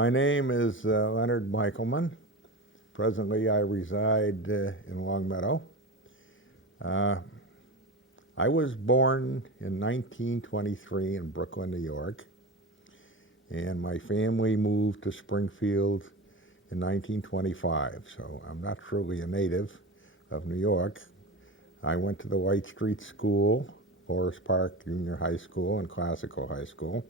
My name is Leonard Michelman. Presently, I reside in Longmeadow. I was born in 1923 in Brooklyn, New York, and my family moved to Springfield in 1925, so I'm not truly a native of New York. I went to the White Street School, Forest Park Junior High School, and Classical High School.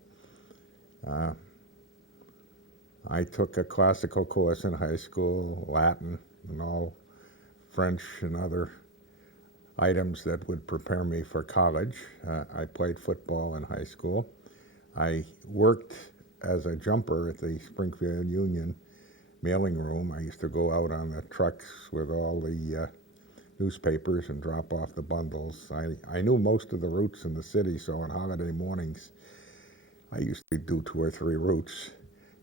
I took a classical course in high school, Latin, and all French and other items that would prepare me for college. I played football in high school. I worked as a jumper at the Springfield Union mailing room. I used to go out on the trucks with all the newspapers and drop off the bundles. I knew most of the routes in the city, so on holiday mornings, I used to do 2 or 3 routes.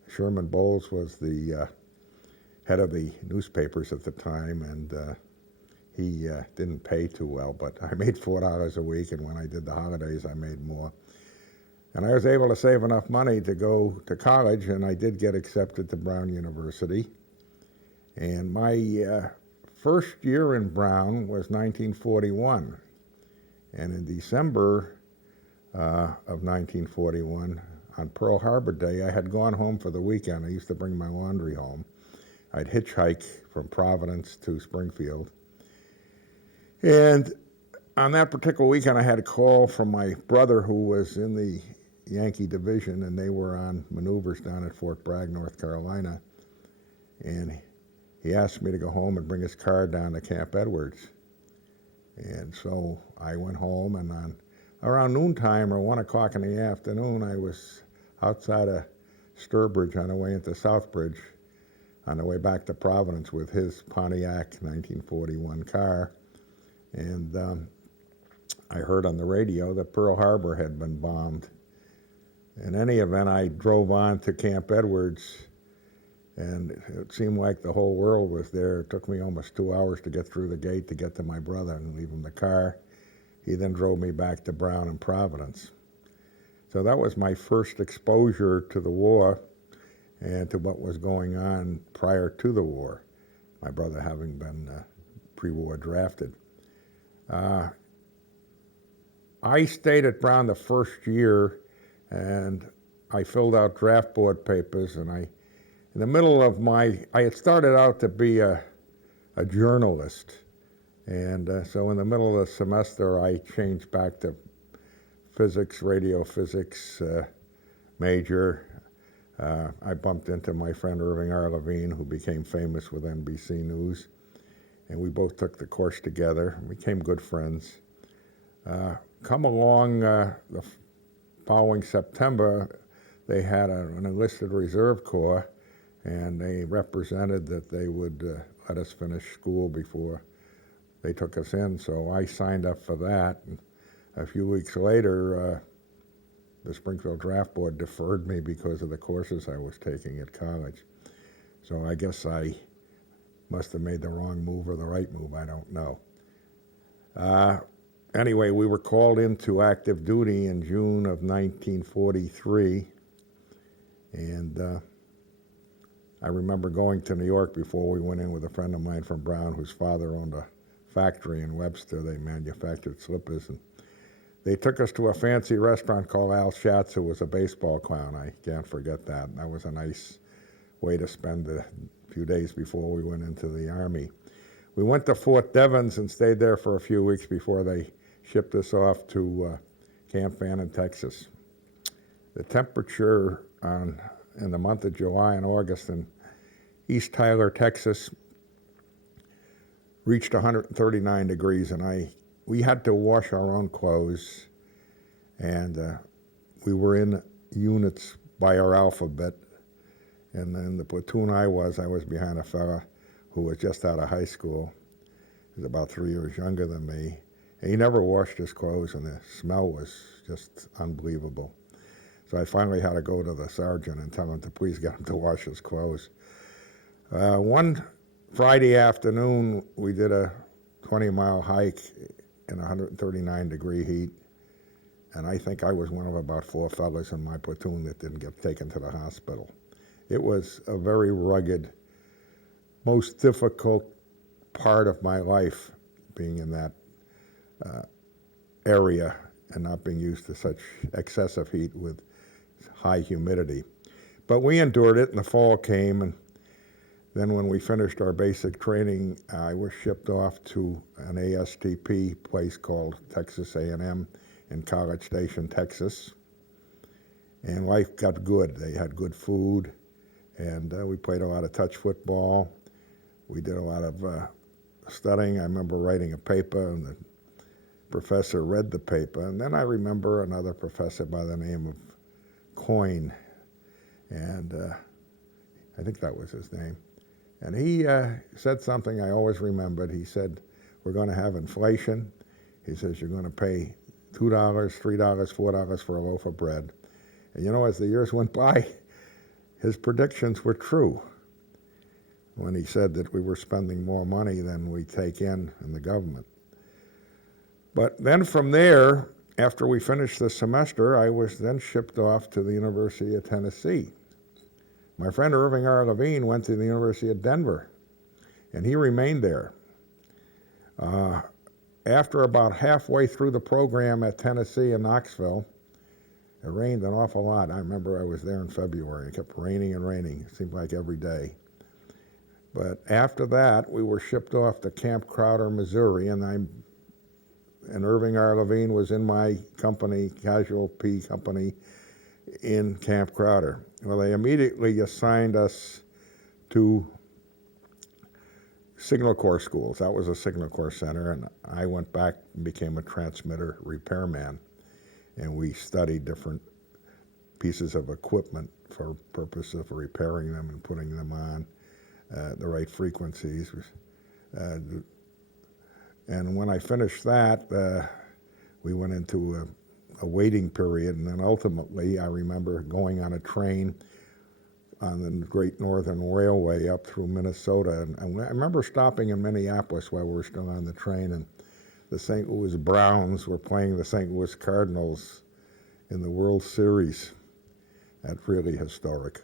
Sherman Bowles was the head of the newspapers at the time, and he didn't pay too well, but I made $4 a week, and when I did the holidays, I made more. And I was able to save enough money to go to college, and I did get accepted to Brown University. And my first year in Brown was 1941, and in December of 1941, on Pearl Harbor Day, I had gone home for the weekend. I used to bring my laundry home. I'd hitchhike from Providence to Springfield. And on that particular weekend, I had a call from my brother who was in the Yankee division, and they were on maneuvers down at Fort Bragg, North Carolina. And he asked me to go home and bring his car down to Camp Edwards. And so I went home, and around noontime or 1 o'clock in the afternoon, I was outside of Sturbridge on the way into Southbridge, on the way back to Providence with his Pontiac 1941 car. And I heard on the radio that Pearl Harbor had been bombed. In any event, I drove on to Camp Edwards, and it seemed like the whole world was there. It took me almost 2 hours to get through the gate to get to my brother and leave him the car. He then drove me back to Brown and Providence. So that was my first exposure to the war and to what was going on prior to the war, my brother having been pre-war drafted. I stayed at Brown the first year, and I filled out draft board papers, and in the middle of I had started out to be a journalist, and so in the middle of the semester, I changed back to physics, radio physics major. I bumped into my friend Irving R. Levine, who became famous with NBC News, and we both took the course together and became good friends. Come along the following September, they had an enlisted reserve corps, and they represented that they would let us finish school before they took us in, so I signed up for that. And a few weeks later, the Springfield Draft Board deferred me because of the courses I was taking at college. So I guess I must have made the wrong move or the right move, I don't know. Anyway, we were called into active duty in June of 1943, and I remember going to New York before we went in with a friend of mine from Brown whose father owned a factory in Webster. They manufactured slippers, and they took us to a fancy restaurant called Al Schatz, who was a baseball clown. I can't forget that. That was a nice way to spend the few days before we went into the Army. We went to Fort Devens and stayed there for a few weeks before they shipped us off to Camp Fannin, Texas. The temperature in the month of July and August in East Tyler, Texas, reached 139 degrees, and we had to wash our own clothes, and we were in units by our alphabet. And then the platoon I was behind a fella who was just out of high school. He was about 3 years younger than me. And he never washed his clothes, and the smell was just unbelievable. So I finally had to go to the sergeant and tell him to please get him to wash his clothes. One Friday afternoon, we did a 20-mile hike in 139-degree heat, and I think I was one of about 4 fellas in my platoon that didn't get taken to the hospital. It was a very rugged, most difficult part of my life, being in that area and not being used to such excessive heat with high humidity. But we endured it, and the fall came, and then when we finished our basic training, I was shipped off to an ASTP place called Texas A&M in College Station, Texas. And life got good. They had good food, and we played a lot of touch football. We did a lot of studying. I remember writing a paper, and the professor read the paper. And then I remember another professor by the name of Coyne, and I think that was his name. And he said something I always remembered. He said, we're going to have inflation. He says, you're going to pay $2, $3, $4 for a loaf of bread. And you know, as the years went by, his predictions were true when he said that we were spending more money than we take in the government. But then from there, after we finished the semester, I was then shipped off to the University of Tennessee. My friend Irving R. Levine went to the University of Denver, and he remained there. After about halfway through the program at Tennessee in Knoxville, it rained an awful lot. I remember I was there in February. It kept raining and raining. It seemed like every day. But after that, we were shipped off to Camp Crowder, Missouri, and Irving R. Levine was in my company, Casual P Company, in Camp Crowder. Well, they immediately assigned us to Signal Corps schools. That was a Signal Corps center, and I went back and became a transmitter repairman. And we studied different pieces of equipment for purpose of repairing them and putting them on the right frequencies. And when I finished that, we went into a waiting period, and then ultimately I remember going on a train on the Great Northern Railway up through Minnesota, and I remember stopping in Minneapolis while we were still on the train, and the St. Louis Browns were playing the St. Louis Cardinals in the World Series. That's really historic.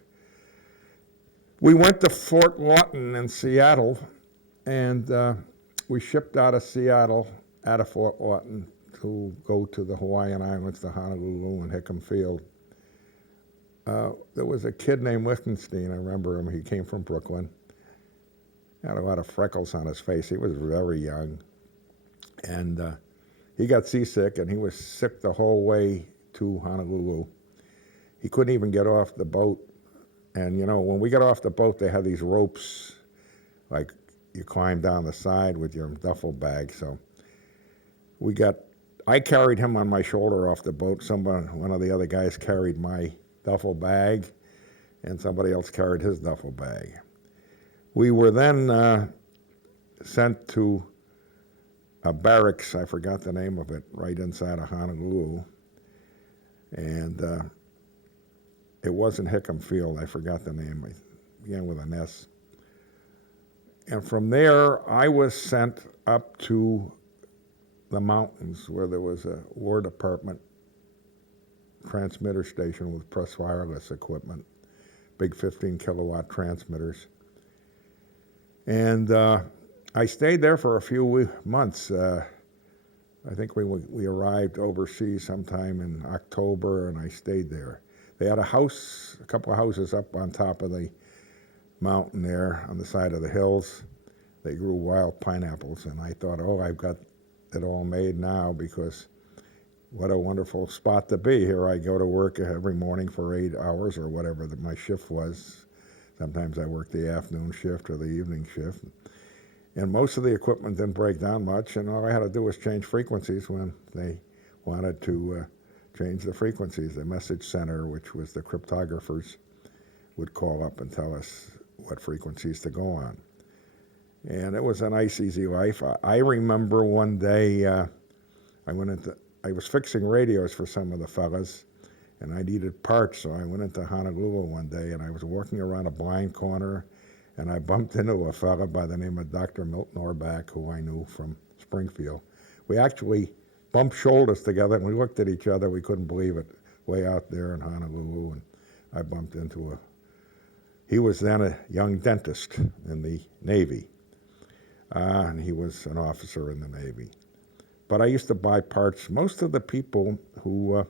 We went to Fort Lawton in Seattle, and we shipped out of Seattle, out of Fort Lawton, to go to the Hawaiian Islands, to Honolulu and Hickam Field. There was a kid named Lichtenstein, I remember him. He came from Brooklyn. He had a lot of freckles on his face. He was very young. And he got seasick, and he was sick the whole way to Honolulu. He couldn't even get off the boat. And, you know, when we got off the boat, they had these ropes, like you climb down the side with your duffel bag. So I carried him on my shoulder off the boat. One of the other guys carried my duffel bag, and somebody else carried his duffel bag. We were then sent to a barracks, I forgot the name of it, right inside of Honolulu. And it wasn't Hickam Field, I forgot the name. It began with an S. And from there, I was sent up to the mountains where there was a War Department transmitter station with press wireless equipment, big 15 kilowatt transmitters. And I stayed there for a few months. I think we arrived overseas sometime in October, and I stayed there. They had a couple of houses up on top of the mountain there on the side of the hills. They grew wild pineapples, and I thought, I've got it all made now, because what a wonderful spot to be. Here I go to work every morning for 8 hours or whatever my shift was. Sometimes I worked the afternoon shift or the evening shift. And most of the equipment didn't break down much, and all I had to do was change frequencies when they wanted to change the frequencies. The message center, which was the cryptographers, would call up and tell us what frequencies to go on. And it was a nice, easy life. I remember one day I was fixing radios for some of the fellas, and I needed parts, so I went into Honolulu one day, and I was walking around a blind corner, and I bumped into a fella by the name of Dr. Milton Orback, who I knew from Springfield. We actually bumped shoulders together, and we looked at each other. We couldn't believe it, way out there in Honolulu, and I bumped into He was then a young dentist in the Navy, and he was an officer in the Navy. But I used to buy parts. Most of the people who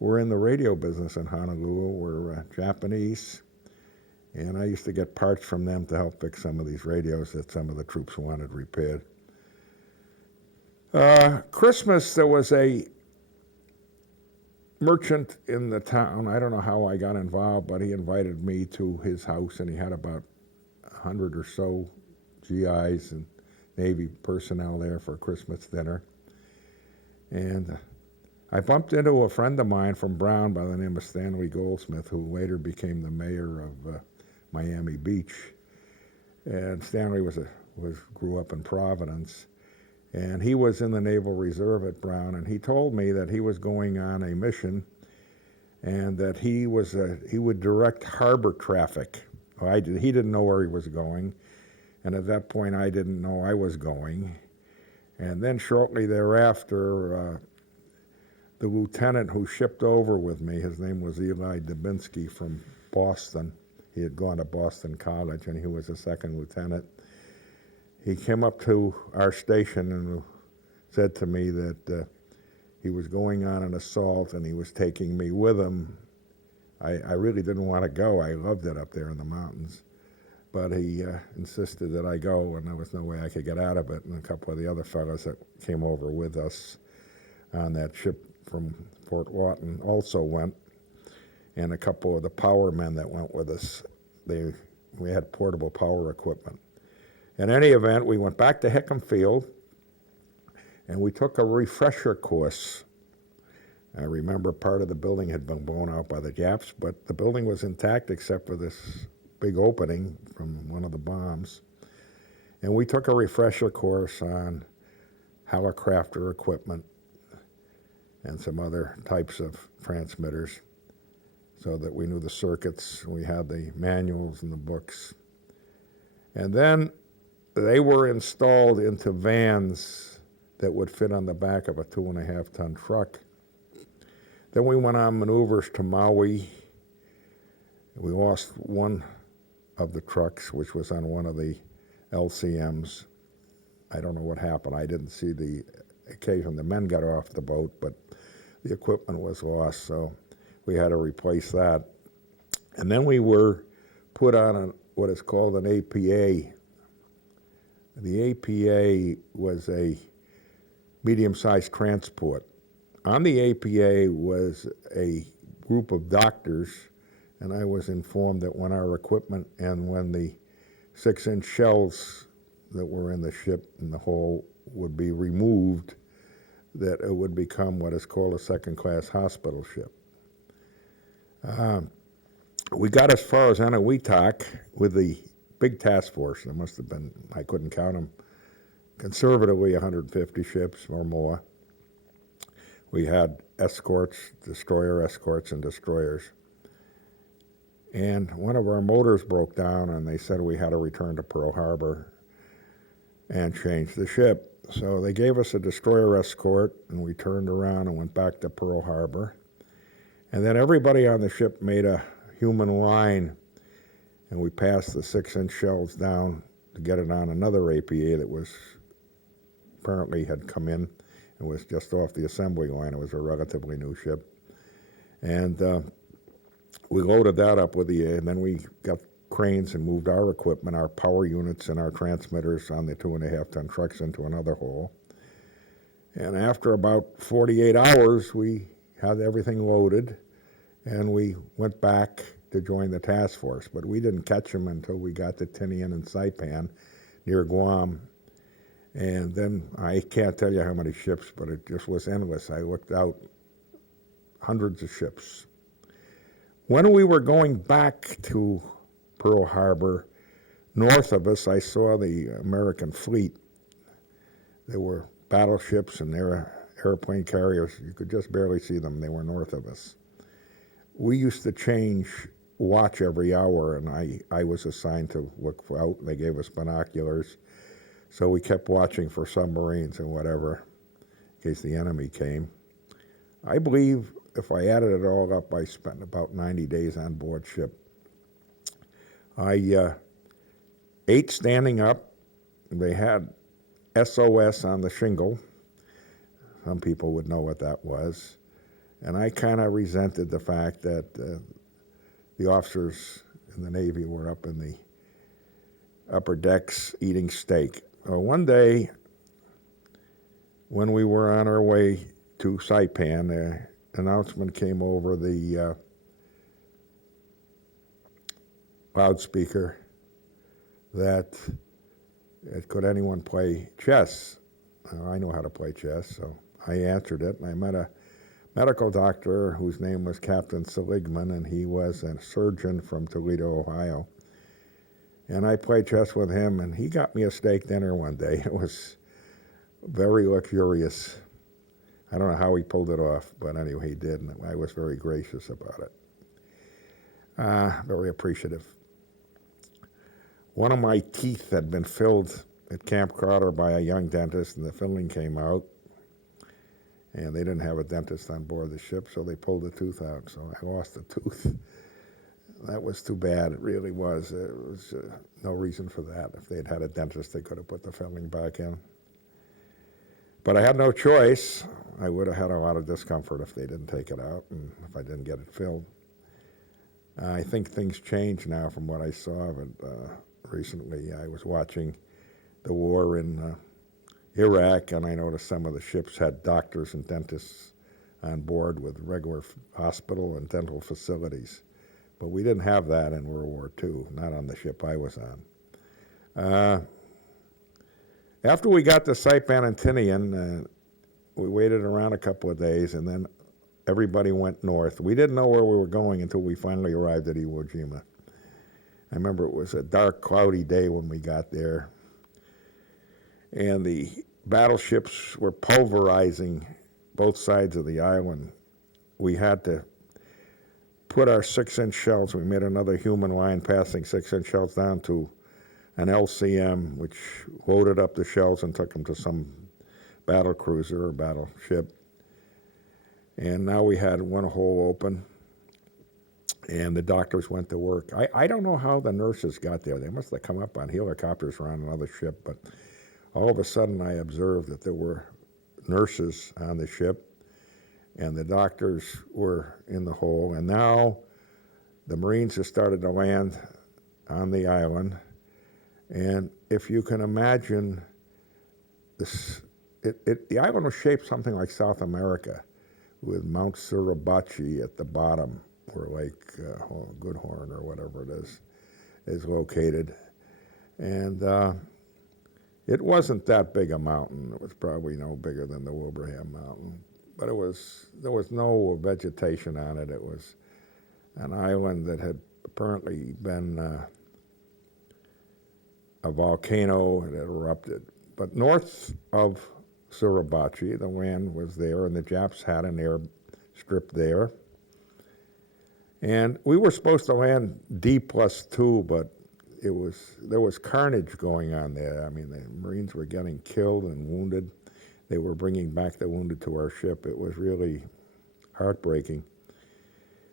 were in the radio business in Honolulu were Japanese, and I used to get parts from them to help fix some of these radios that some of the troops wanted repaired. Christmas, there was a merchant in the town. I don't know how I got involved, but he invited me to his house, and he had about 100 or so GIs and Navy personnel there for Christmas dinner. And I bumped into a friend of mine from Brown by the name of Stanley Goldsmith, who later became the mayor of Miami Beach. And Stanley grew up in Providence, and he was in the Naval Reserve at Brown. And he told me that he was going on a mission, and that he would direct harbor traffic. He didn't know where he was going, and at that point I didn't know I was going. And then shortly thereafter, the lieutenant who shipped over with me, his name was Eli Dubinsky from Boston. He had gone to Boston College, and he was a second lieutenant. He came up to our station and said to me that he was going on an assault, and he was taking me with him. I really didn't want to go. I loved it up there in the mountains. But he insisted that I go, and there was no way I could get out of it. And a couple of the other fellows that came over with us on that ship from Fort Lawton also went, and a couple of the power men that went with us. We had portable power equipment. In any event, we went back to Hickam Field, and we took a refresher course. I remember part of the building had been blown out by the Japs, but the building was intact except for this big opening from one of the bombs. And we took a refresher course on Hallicrafter equipment and some other types of transmitters, so that we knew the circuits. We had the manuals and the books. And then they were installed into vans that would fit on the back of a 2.5-ton truck. Then we went on maneuvers to Maui. We lost one of the trucks, which was on one of the LCMs. I don't know what happened. I didn't see the occasion. The men got off the boat, but the equipment was lost, so we had to replace that. And then we were put on what is called an APA. The APA was a medium-sized transport. On the APA was a group of doctors, and I was informed that when our equipment and when the 6-inch shells that were in the ship in the hull would be removed, that it would become what is called a second-class hospital ship. We got as far as Eniwetok with the big task force. There must have been, I couldn't count them, conservatively 150 ships or more. We had escorts, destroyer escorts, and destroyers. And one of our motors broke down, and they said we had to return to Pearl Harbor and change the ship. So they gave us a destroyer escort, and we turned around and went back to Pearl Harbor. And then everybody on the ship made a human line, and we passed the 6-inch shells down to get it on another APA that was apparently had come in. It was just off the assembly line. It was a relatively new ship. And we loaded that up with and then we got cranes and moved our equipment, our power units and our transmitters on the 2.5-ton trucks into another hole. And after about 48 hours, we had everything loaded, and we went back to join the task force. But we didn't catch them until we got to Tinian and Saipan near Guam. And then I can't tell you how many ships, but it just was endless. I looked out hundreds of ships. When we were going back to Pearl Harbor, north of us, I saw the American fleet. There were battleships and airplane carriers. You could just barely see them. They were north of us. We used to change watch every hour, and I was assigned to look out. They gave us binoculars. So we kept watching for submarines and whatever, in case the enemy came. I believe if I added it all up, I spent about 90 days on board ship. I ate standing up. They had SOS on the shingle. Some people would know what that was. And I kind of resented the fact that the officers in the Navy were up in the upper decks eating steak. One day, when we were on our way to Saipan, an announcement came over the loudspeaker that could anyone play chess? I know how to play chess, so I answered it, and I met a medical doctor whose name was Captain Seligman, and he was a surgeon from Toledo, Ohio. And I played chess with him, and he got me a steak dinner one day. It was very luxurious. I don't know how he pulled it off, but anyway, he did, and I was very gracious about it. Very appreciative. One of my teeth had been filled at Camp Crowder by a young dentist, and the filling came out, and they didn't have a dentist on board the ship, so they pulled the tooth out, so I lost the tooth. That was too bad. It really was. There was no reason for that. If they'd had a dentist, they could have put the filling back in. But I had no choice. I would have had a lot of discomfort if they didn't take it out and if I didn't get it filled. I think things change now from what I saw of it recently. I was watching the war in Iraq, and I noticed some of the ships had doctors and dentists on board with regular hospital and dental facilities. But we didn't have that in World War II, not on the ship I was on. After we got to Saipan and Tinian, we waited around a couple of days, and then everybody went north. We didn't know where we were going until we finally arrived at Iwo Jima. I remember it was a dark, cloudy day when we got there, and the battleships were pulverizing both sides of the island. We had to put our 6-inch shells. We made another human line passing 6-inch shells down to an LCM, which loaded up the shells and took them to some battle cruiser or battleship. And now we had one hole open, and the doctors went to work. I don't know how the nurses got there. They must have come up on helicopters or on another ship, but all of a sudden I observed that there were nurses on the ship, and the doctors were in the hole. And now the Marines have started to land on the island. And if you can imagine this, the island was shaped something like South America, with Mount Suribachi at the bottom, where Lake Goodhorn or whatever it is located. And it wasn't that big a mountain. It was probably no bigger than the Wilbraham Mountain. But there was no vegetation on it. It was an island that had apparently been a volcano that erupted. But north of Suribachi, the land was there, and the Japs had an airstrip there. And we were supposed to land D+2, but there was carnage going on there. I mean, the Marines were getting killed and wounded. They were bringing back the wounded to our ship. It was really heartbreaking.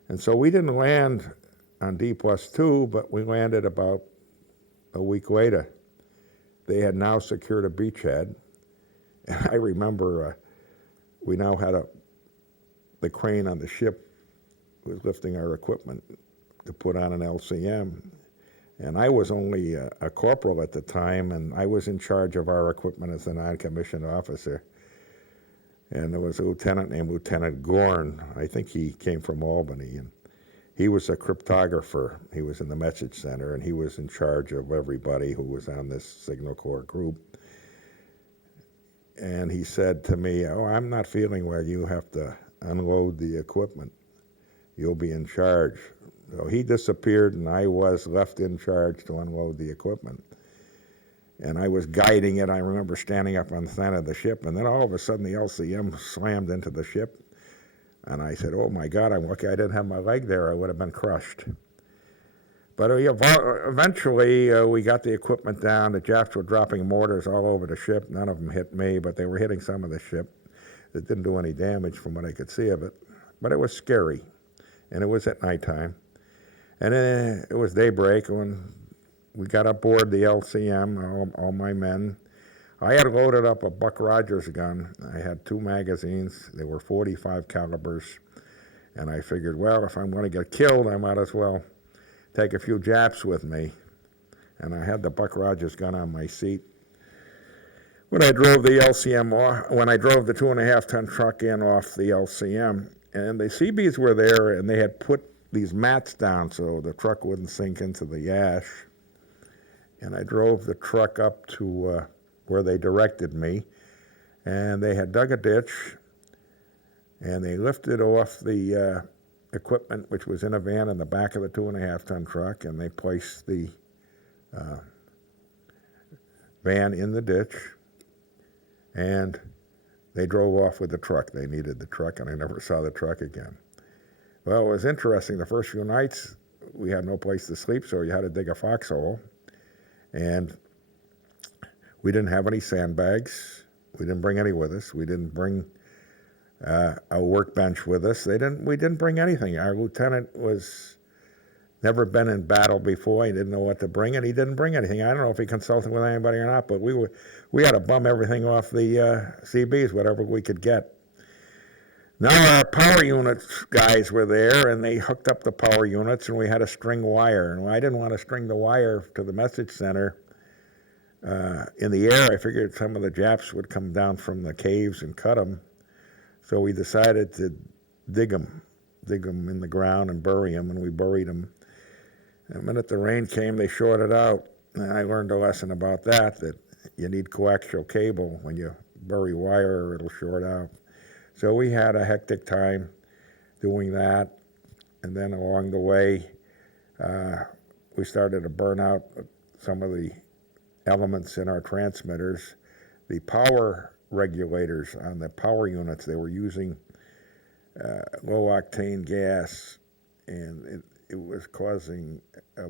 And so we didn't land on D+2, but we landed about a week later. They had now secured a beachhead. And I remember we now had the crane on the ship was lifting our equipment to put on an LCM. And I was only a corporal at the time, and I was in charge of our equipment as a non-commissioned officer. And there was a lieutenant named Lieutenant Gorn. I think he came from Albany, and he was a cryptographer. He was in the message center, and he was in charge of everybody who was on this Signal Corps group. And he said to me, "Oh, I'm not feeling well. You have to unload the equipment. You'll be in charge." So he disappeared, and I was left in charge to unload the equipment. And I was guiding it. I remember standing up on the side of the ship, and then all of a sudden the LCM slammed into the ship. And I said, "Oh my God, I'm lucky I didn't have my leg there. I would have been crushed." But eventually we got the equipment down. The Japs were dropping mortars all over the ship. None of them hit me, but they were hitting some of the ship. It didn't do any damage from what I could see of it. But it was scary, and it was at nighttime. And it was daybreak when we got aboard the LCM, all my men. I had loaded up a Buck Rogers gun. I had 2 magazines. They were 45 calibers. And I figured, well, if I'm going to get killed, I might as well take a few Japs with me. And I had the Buck Rogers gun on my seat. When I drove the LCM off, when I drove the 2.5-ton truck in off the LCM, and the CBs were there, and they had put these mats down so the truck wouldn't sink into the ash. And I drove the truck up to where they directed me, and they had dug a ditch, and they lifted off the equipment, which was in a van in the back of the 2.5-ton truck, and they placed the van in the ditch, and they drove off with the truck. They needed the truck, and I never saw the truck again. Well, it was interesting. The first few nights, we had no place to sleep, so you had to dig a foxhole, and we didn't have any sandbags. We didn't bring any with us. We didn't bring a workbench with us. We didn't bring anything. Our lieutenant was never been in battle before. He didn't know what to bring, and he didn't bring anything. I don't know if he consulted with anybody or not, but we had to bum everything off the CBs, whatever we could get. Now our power units guys were there, and they hooked up the power units, and we had to string wire. And I didn't want to string the wire to the message center in the air. I figured some of the Japs would come down from the caves and cut them. So we decided to dig them in the ground and bury them, and we buried them. And the minute the rain came, they shorted out. And I learned a lesson about that you need coaxial cable. When you bury wire, it'll short out. So we had a hectic time doing that. And then along the way, we started to burn out some of the elements in our transmitters. The power regulators on the power units, they were using low-octane gas, and it was causing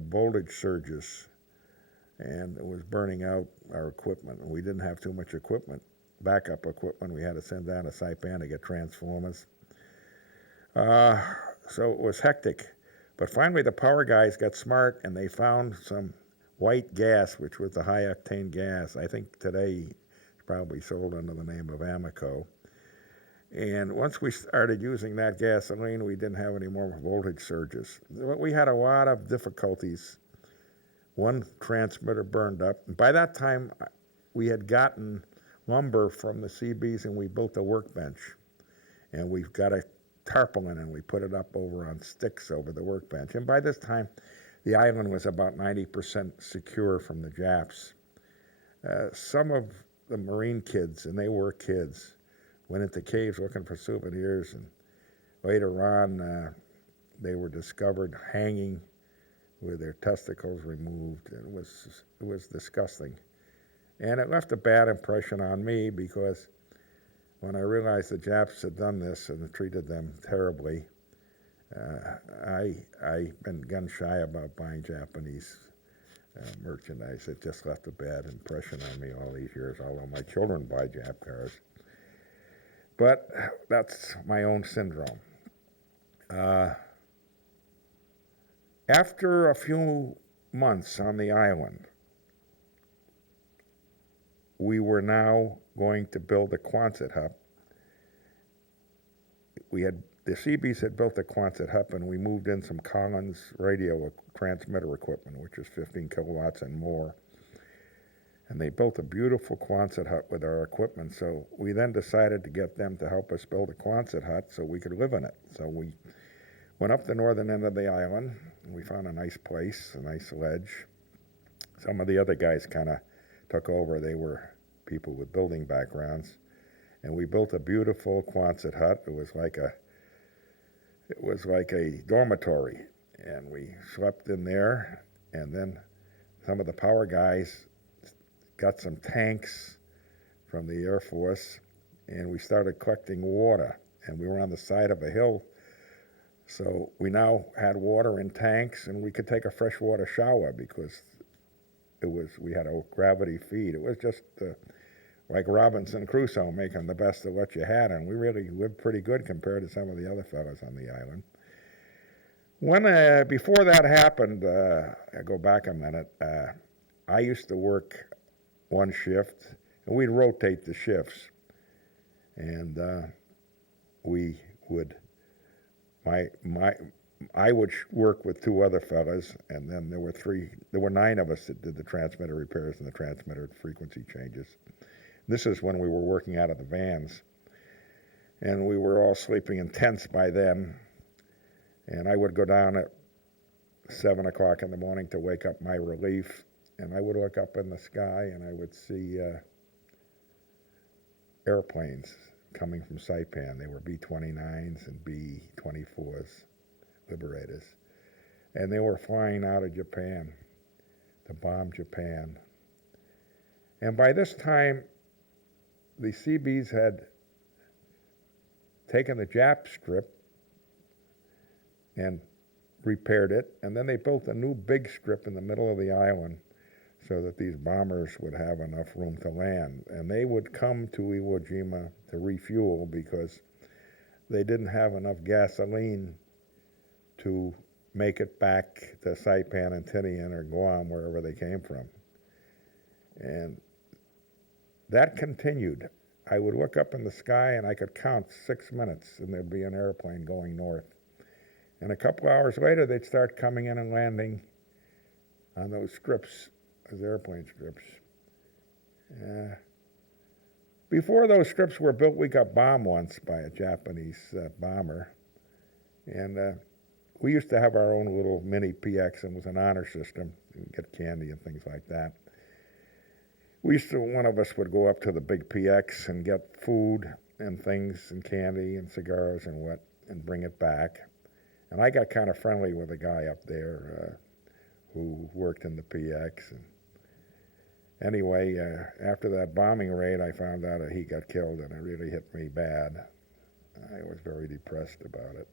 voltage surges, and it was burning out our equipment. And we didn't have too much equipment, backup equipment. We had to send down to Saipan to get transformers. So it was hectic. But finally the power guys got smart, and they found some white gas, which was the high-octane gas. I think today it's probably sold under the name of Amoco. And once we started using that gasoline, we didn't have any more voltage surges. We had a lot of difficulties. One transmitter burned up. And by that time, we had gotten lumber from the CBs, and we built a workbench. And we've got a tarpaulin, and we put it up over on sticks over the workbench. And by this time, the island was about 90% secure from the Japs. Some of the Marine kids, and they were kids, went into caves looking for souvenirs, and later on they were discovered hanging with their testicles removed. It was disgusting. And it left a bad impression on me, because when I realized the Japs had done this and treated them terribly, I've been gun shy about buying Japanese merchandise. It just left a bad impression on me all these years, although my children buy Jap cars. But that's my own syndrome. After a few months on the island, we were now going to build a Quonset hut. The CBs had built a Quonset hut, and we moved in some Collins radio transmitter equipment, which is 15 kilowatts and more. And they built a beautiful Quonset hut with our equipment. So we then decided to get them to help us build a Quonset hut so we could live in it. So we went up the northern end of the island, and we found a nice place, a nice ledge. Some of the other guys kind of took over. They were people with building backgrounds. And we built a beautiful Quonset hut. It was like a dormitory. And we slept in there, and then some of the power guys got some tanks from the Air Force, and we started collecting water. And we were on the side of a hill, so we now had water in tanks, and we could take a freshwater shower because we had a gravity feed. It was just like Robinson Crusoe, making the best of what you had, and we really lived pretty good compared to some of the other fellows on the island. Before that happened, I go back a minute. I used to work one shift, and we'd rotate the shifts, and we would my I would work with two other fellas, and then there were 9 of us that did the transmitter repairs and the transmitter frequency changes. This is when we were working out of the vans, and we were all sleeping in tents by then. And I would go down at 7 o'clock in the morning to wake up my relief, and I would look up in the sky and I would see airplanes coming from Saipan. They were B-29s and B-24s, Liberators. And they were flying out of Japan to bomb Japan. And by this time, the Seabees had taken the Jap strip and repaired it, and then they built a new big strip in the middle of the island so that these bombers would have enough room to land. And they would come to Iwo Jima to refuel because they didn't have enough gasoline to make it back to Saipan and Tinian or Guam, wherever they came from. And that continued. I would look up in the sky and I could count 6 minutes, and there'd be an airplane going north. And a couple hours later, they'd start coming in and landing on those strips, those airplane strips. Before those strips were built, we got bombed once by a Japanese bomber. And we used to have our own little mini PX, and it was an honor system. We'd get candy and things like that. One of us would go up to the big PX and get food and things and candy and cigars and what, and bring it back. And I got kind of friendly with a guy up there who worked in the PX. And anyway, after that bombing raid, I found out that he got killed, and it really hit me bad. I was very depressed about it.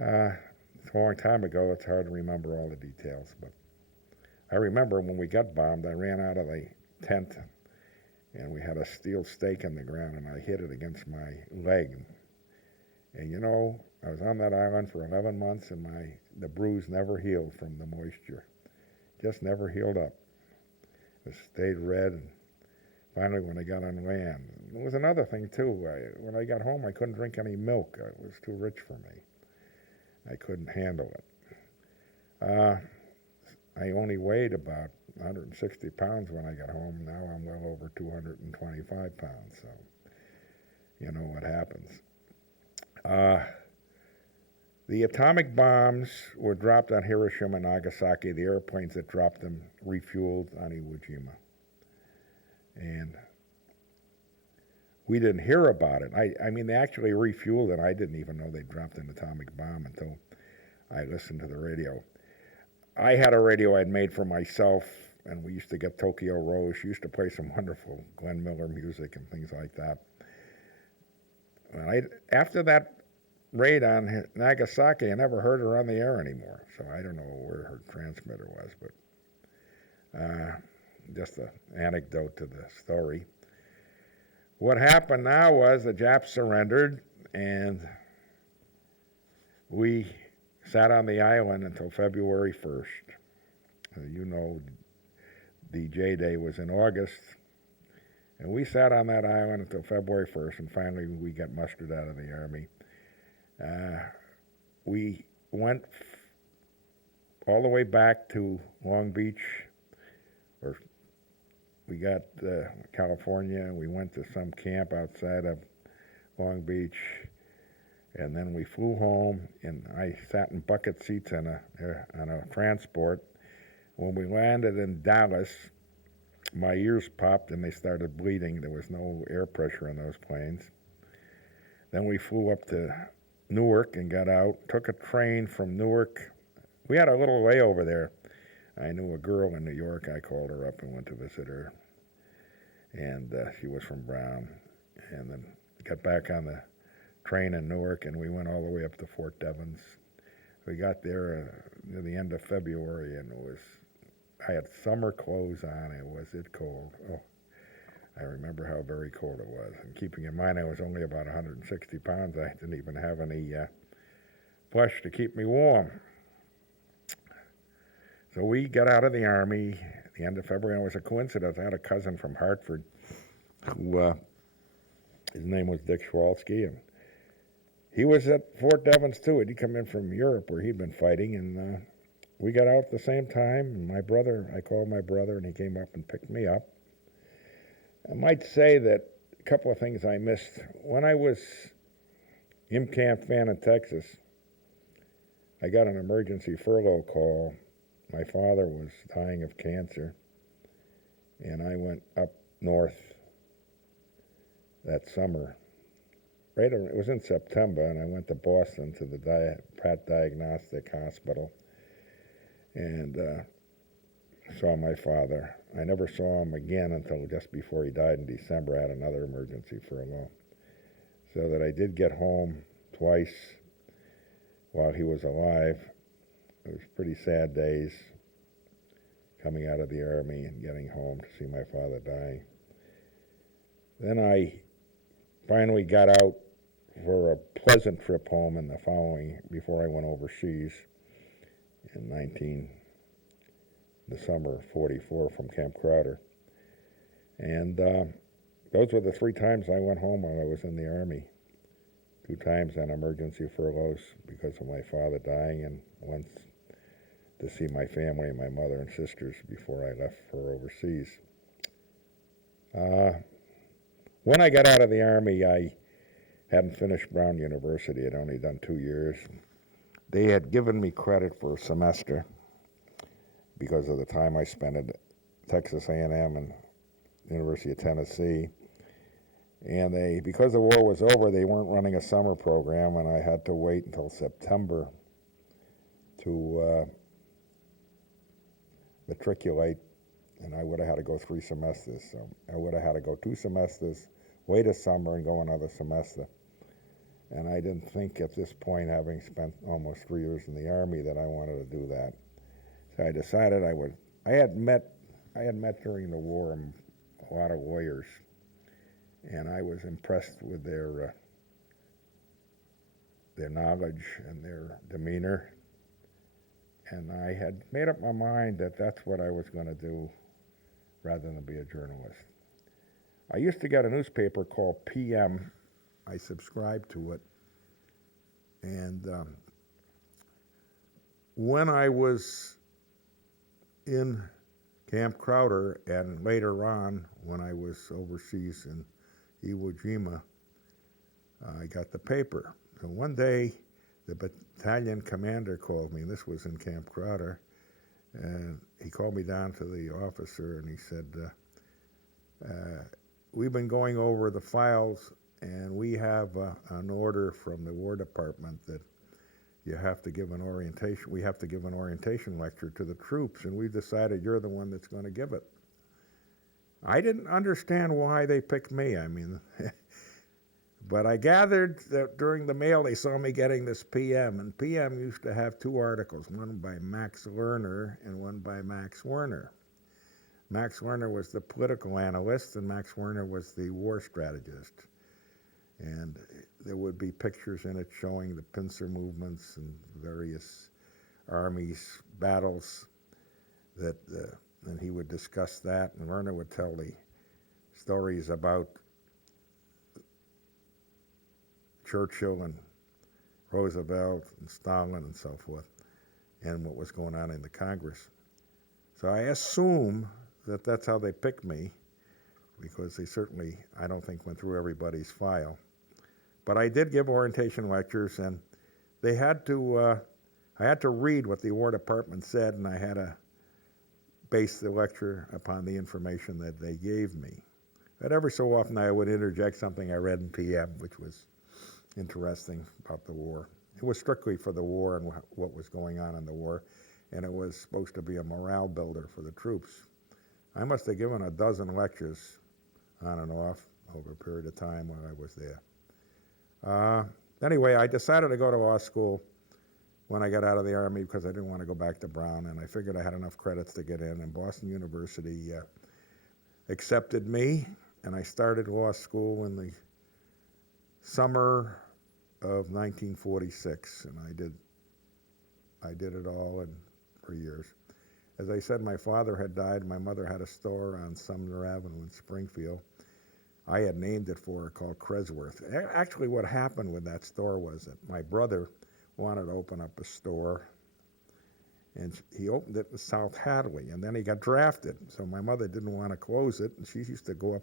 It's a long time ago. It's hard to remember all the details, but I remember when we got bombed, I ran out of the tent, and we had a steel stake in the ground, and I hit it against my leg. And you know, I was on that island for 11 months, and the bruise never healed from the moisture. Just never healed up. It stayed red, and finally when I got on land. There was another thing, too. When I got home, I couldn't drink any milk. It was too rich for me. I couldn't handle it. I only weighed about 160 pounds when I got home. Now I'm well over 225 pounds, so you know what happens. The atomic bombs were dropped on Hiroshima and Nagasaki. The airplanes that dropped them refueled on Iwo Jima. And we didn't hear about it. I mean, they actually refueled it. I didn't even know they dropped an atomic bomb until I listened to the radio. I had a radio I'd made for myself, and we used to get Tokyo Rose. She used to play some wonderful Glenn Miller music and things like that. And after that raid on Nagasaki, I never heard her on the air anymore. So I don't know where her transmitter was, but just an anecdote to the story. What happened now was the Japs surrendered, and we sat on the island until February 1st. You know, the J-Day was in August, and we sat on that island until February 1st, and finally we got mustered out of the Army. We went all the way back to Long Beach, or we got California, and we went to some camp outside of Long Beach, and then we flew home, and I sat in bucket seats on a transport. When we landed in Dallas, my ears popped and they started bleeding. There was no air pressure in those planes. Then we flew up to Newark and got out, took a train from Newark. We had a little layover there. I knew a girl in New York. I called her up and went to visit her. And she was from Brown. And then got back on the train in Newark, and we went all the way up to Fort Devens. We got there near the end of February, and I had summer clothes on. It cold. Oh, I remember how very cold it was. And keeping in mind I was only about 160 pounds, I didn't even have any flesh to keep me warm. So we got out of the Army at the end of February. It was a coincidence. I had a cousin from Hartford who, his name was Dick Schwalski, and he was at Fort Devens too. He'd come in from Europe where he'd been fighting, and we got out at the same time. And I called my brother, and he came up and picked me up. I might say that a couple of things I missed. When I was in Camp Fan in Texas, I got an emergency furlough call. My father was dying of cancer, and I went up north that summer. It was in September, and I went to Boston to the Pratt Diagnostic Hospital and saw my father. I never saw him again until just before he died in December. I had another emergency furlough. So that I did get home twice while he was alive. It was pretty sad days coming out of the Army and getting home to see my father dying. Then I finally got out for a pleasant trip home before I went overseas in the summer of 44 from Camp Crowder. And those were the 3 times I went home while I was in the Army. 2 times on emergency furloughs because of my father dying, and once to see my family and my mother and sisters before I left for overseas. When I got out of the Army, I hadn't finished Brown University. I'd only done 2 years. They had given me credit for a semester because of the time I spent at Texas A&M and University of Tennessee. And because the war was over, they weren't running a summer program, and I had to wait until September to matriculate, and I would have had to go 3 semesters. So I would have had to go 2 semesters, wait a summer, and go another semester. And I didn't think at this point, having spent almost 3 years in the Army, that I wanted to do that. So I decided I would. I had met during the war a lot of lawyers, and I was impressed with their knowledge and their demeanor. And I had made up my mind that that's what I was going to do rather than be a journalist. I used to get a newspaper called PM. I subscribed to it. And when I was in Camp Crowder and later on when I was overseas in Iwo Jima, I got the paper. So one day, the battalion commander called me, and this was in Camp Crowder, and he called me down to the officer, and he said, we've been going over the files, and we have an order from the War Department that you have to give an orientation. We have to give an orientation lecture to the troops, and we've decided you're the one that's going to give it. I didn't understand why they picked me. I mean, but I gathered that during the mail they saw me getting this PM, and PM used to have 2 articles, one by Max Lerner and one by Max Werner. Max Werner was the political analyst, and Max Werner was the war strategist. And there would be pictures in it showing the pincer movements and various armies' battles and he would discuss that, and Werner would tell the stories about Churchill and Roosevelt and Stalin and so forth, and what was going on in the Congress. So I assume that that's how they picked me, because they certainly, I don't think, went through everybody's file. But I did give orientation lectures, and I had to read what the War Department said, and I had to base the lecture upon the information that they gave me. But every so often I would interject something I read in PM, which was interesting about the war. It was strictly for the war and what was going on in the war, and it was supposed to be a morale builder for the troops. I must have given a dozen lectures on and off over a period of time when I was there. Anyway, I decided to go to law school when I got out of the Army because I didn't want to go back to Brown, and I figured I had enough credits to get in, and Boston University accepted me, and I started law school in the summer of 1946, and I did it all for years. As I said, my father had died. My mother had a store on Sumner Avenue in Springfield. I had named it for her, called Cresworth. Actually, what happened with that store was that my brother wanted to open up a store, and he opened it in South Hadley, and then he got drafted. So my mother didn't want to close it, and she used to go up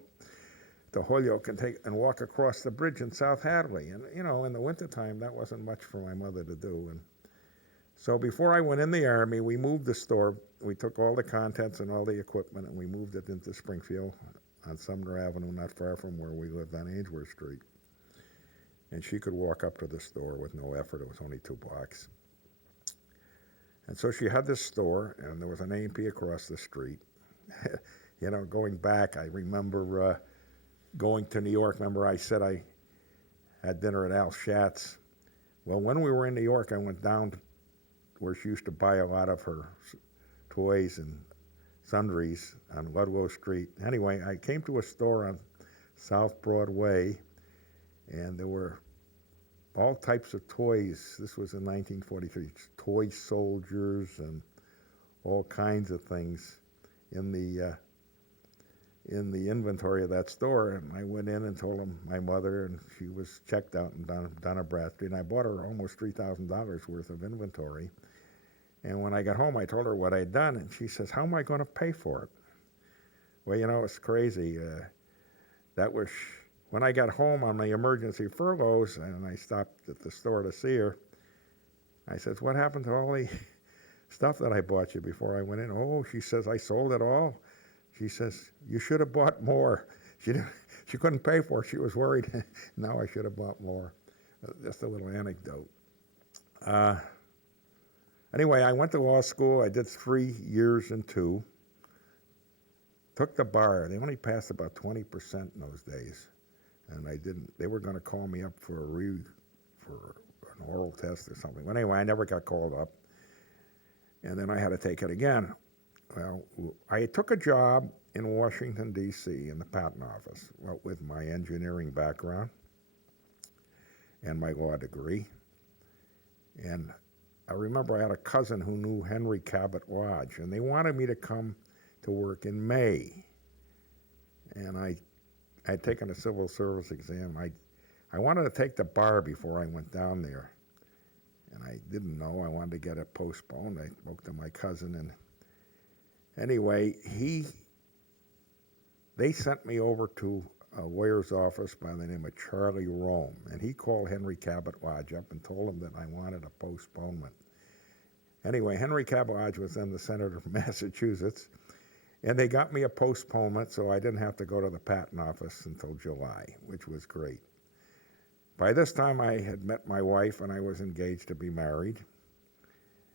to Holyoke and walk across the bridge in South Hadley. And, you know, in the wintertime, that wasn't much for my mother to do. And so before I went in the Army, we moved the store. We took all the contents and all the equipment, and we moved it into Springfield on Sumner Avenue, not far from where we lived on Ainsworth Street. And she could walk up to the store with no effort. It was only 2 blocks. And so she had this store, and there was an A&P across the street. You know, going back, I remember going to New York. Remember I said I had dinner at Al Schatz. Well, when we were in New York, I went down where she used to buy a lot of her toys and sundries on Ludlow Street. Anyway, I came to a store on South Broadway, and there were all types of toys. This was in 1943, toy soldiers and all kinds of things in the inventory of that store. And I went in and told them my mother, and she was checked out in Donna Bradstreet, and I bought her almost $3,000 worth of inventory. And when I got home, I told her what I'd done, and she says, "How am I going to pay for it?" Well, you know, it's crazy. That was when I got home on my emergency furloughs, and I stopped at the store to see her. I said, "What happened to all the stuff that I bought you before I went in?" "Oh," she says, "I sold it all." She says, "You should have bought more." She couldn't pay for it. She was worried. Now I should have bought more. Just a little anecdote. Anyway, I went to law school. I did 3 years and 2. Took the bar. They only passed about 20% in those days, and I didn't. They were going to call me up for an oral test or something. But anyway, I never got called up, and then I had to take it again. Well, I took a job in Washington, D.C. in the patent office, well, with my engineering background and my law degree. And I remember I had a cousin who knew Henry Cabot Lodge, and they wanted me to come to work in May. And I'd taken a civil service exam. I wanted to take the bar before I went down there, and I didn't know. I wanted to get it postponed. I spoke to my cousin, and anyway, they sent me over to a lawyer's office by the name of Charlie Rome, and he called Henry Cabot Lodge up and told him that I wanted a postponement. Anyway, Henry Cabot Lodge was then the senator from Massachusetts, and they got me a postponement, so I didn't have to go to the patent office until July, which was great. By this time, I had met my wife, and I was engaged to be married,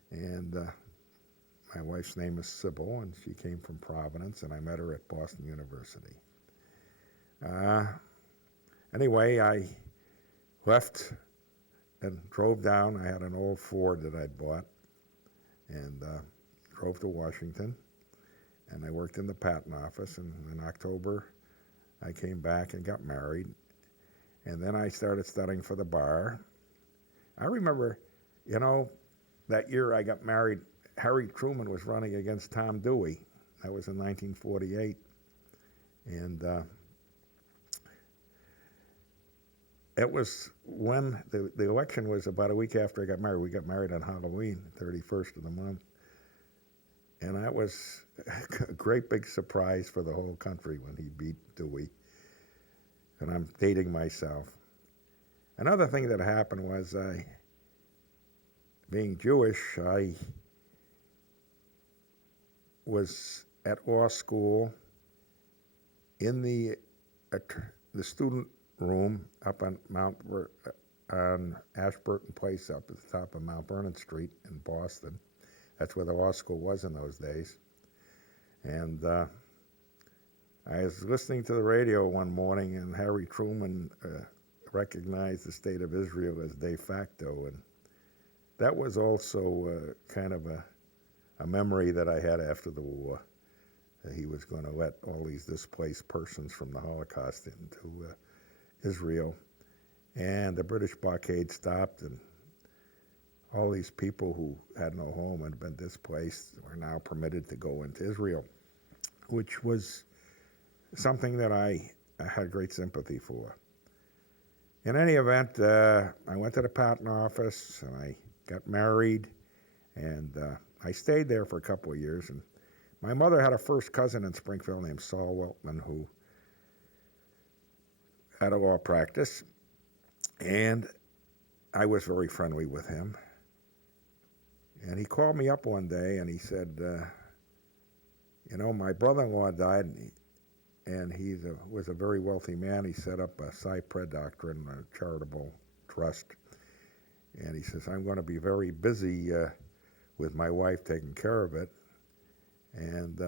and my wife's name is Sybil, and she came from Providence, and I met her at Boston University. Anyway, I left and drove down. I had an old Ford that I'd bought, and drove to Washington, and I worked in the patent office, and in October I came back and got married, and then I started studying for the bar. I remember, you know, that year I got married, Harry Truman was running against Tom Dewey. That was in 1948, and it was when the election was about a week after I got married. We got married on Halloween, 31st of the month. And that was a great big surprise for the whole country when he beat Dewey. And I'm dating myself. Another thing that happened was, being Jewish, I was at law school in the student room up on Ashburton Place up at the top of Mount Vernon Street in Boston. That's where the law school was in those days. And I was listening to the radio one morning, and Harry Truman recognized the state of Israel as de facto, and that was also kind of a memory that I had after the war. He was going to let all these displaced persons from the Holocaust into Israel. And the British blockade stopped, and all these people who had no home and had been displaced were now permitted to go into Israel, which was something that I had great sympathy for. In any event, I went to the patent office and I got married, and I stayed there for a couple of years. And my mother had a first cousin in Springfield named Saul Weltman who had a law practice, and I was very friendly with him. And he called me up one day and he said, my brother-in-law died, and he was a very wealthy man. He set up a Psi Pred doctrine, a charitable trust. And he says, I'm going to be very busy with my wife taking care of it, and